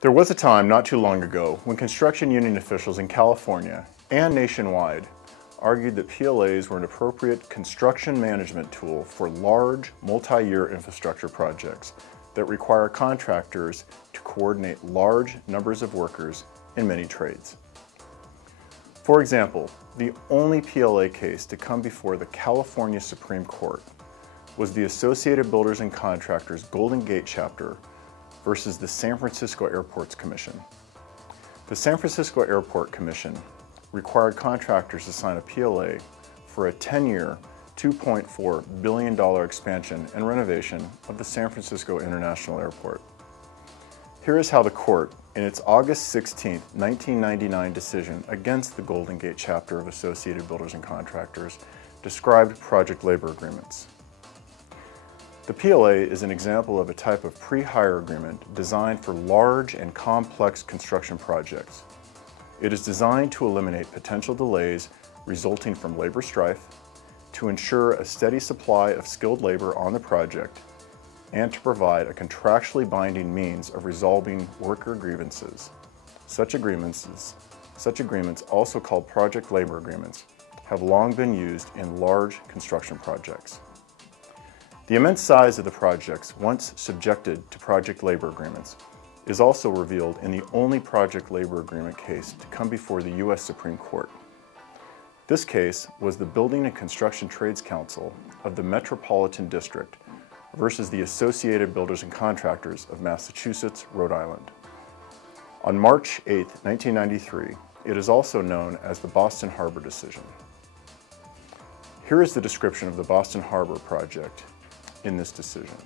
There was a time not too long ago when construction union officials in California and nationwide argued that PLAs were an appropriate construction management tool for large, multi-year infrastructure projects that require contractors to coordinate large numbers of workers in many trades. For example, the only PLA case to come before the California Supreme Court was the Associated Builders and Contractors Golden Gate chapter versus the San Francisco Airports Commission. The San Francisco Airport Commission required contractors to sign a PLA for a 10-year, $2.4 billion expansion and renovation of the San Francisco International Airport. Here is how the court, in its August 16, 1999 decision against the Golden Gate chapter of Associated Builders and Contractors, described project labor agreements. The PLA is an example of a type of pre-hire agreement designed for large and complex construction projects. It is designed to eliminate potential delays resulting from labor strife, to ensure a steady supply of skilled labor on the project, and to provide a contractually binding means of resolving worker grievances. Such agreements, also called project labor agreements, have long been used in large construction projects. The immense size of the projects once subjected to project labor agreements is also revealed in the only project labor agreement case to come before the U.S. Supreme Court. This case was the Building and Construction Trades Council of the Metropolitan District versus the Associated Builders and Contractors of Massachusetts, Rhode Island. On March 8, 1993, it is also known as the Boston Harbor decision. Here is the description of the Boston Harbor project in this decision.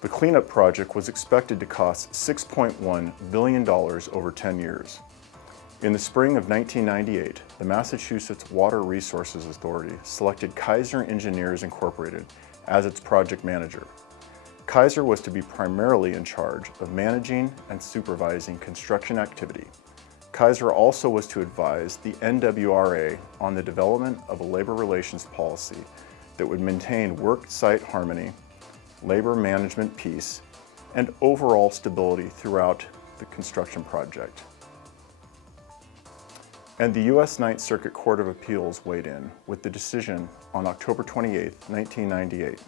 The cleanup project was expected to cost $6.1 billion over 10 years. In the spring of 1998, the Massachusetts Water Resources Authority selected Kaiser Engineers Incorporated as its project manager. Kaiser was to be primarily in charge of managing and supervising construction activity. Kaiser also was to advise the NWRA on the development of a labor relations policy that would maintain work site harmony, labor management peace, and overall stability throughout the construction project. And the U.S. Ninth Circuit Court of Appeals weighed in with the decision on October 28, 1998,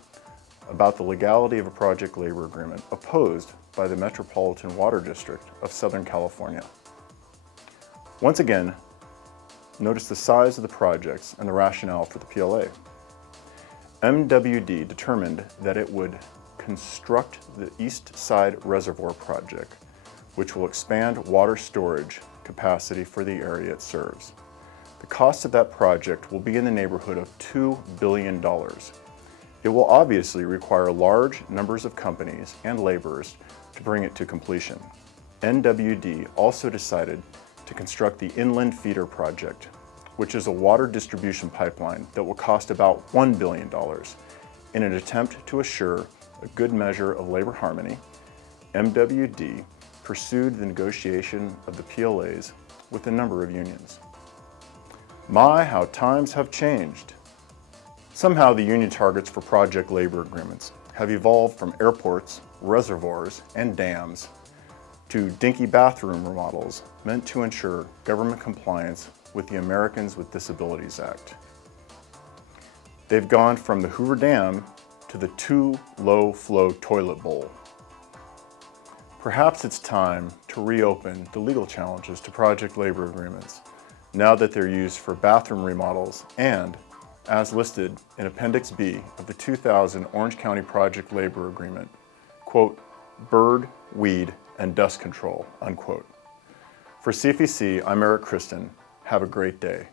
about the legality of a project labor agreement opposed by the Metropolitan Water District of Southern California. Once again, notice the size of the projects and the rationale for the PLA. MWD determined that it would construct the East Side Reservoir project, which will expand water storage capacity for the area it serves. The cost of that project will be in the neighborhood of $2 billion. It will obviously require large numbers of companies and laborers to bring it to completion. NWD also decided to construct the Inland Feeder project, which is a water distribution pipeline that will cost about $1 billion in an attempt to assure a good measure of labor harmony. MWD pursued the negotiation of the PLAs with a number of unions. My, how times have changed. Somehow the union targets for project labor agreements have evolved from airports, reservoirs, and dams to dinky bathroom remodels meant to ensure government compliance with the Americans with Disabilities Act. They've gone from the Hoover Dam to the too low flow toilet bowl. Perhaps it's time to reopen the legal challenges to project labor agreements now that they're used for bathroom remodels and, as listed in Appendix B of the 2000 Orange County Project Labor Agreement, quote, bird, weed, and dust control, unquote. For CFEC, I'm Eric Kristen. Have a great day.